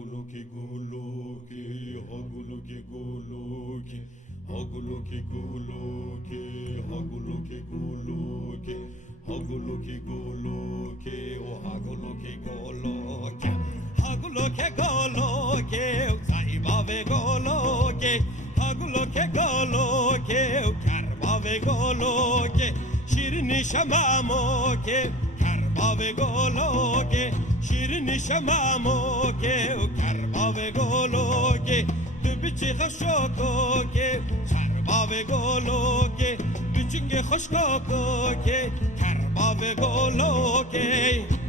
Haguluki guluki, haguluki guluki, haguluki guluki, haguluki guluki, haguluki guluki, o haguluki guluki, haguluki guluki, saibave guluki, haguluki guluki, karbave guluki, şirini şamamoki, karbave guluki, şirini şamamoki, karbave guluki, tübçi hoşkoki, karbave guluki, küçük hoşkoki, karbave guluki.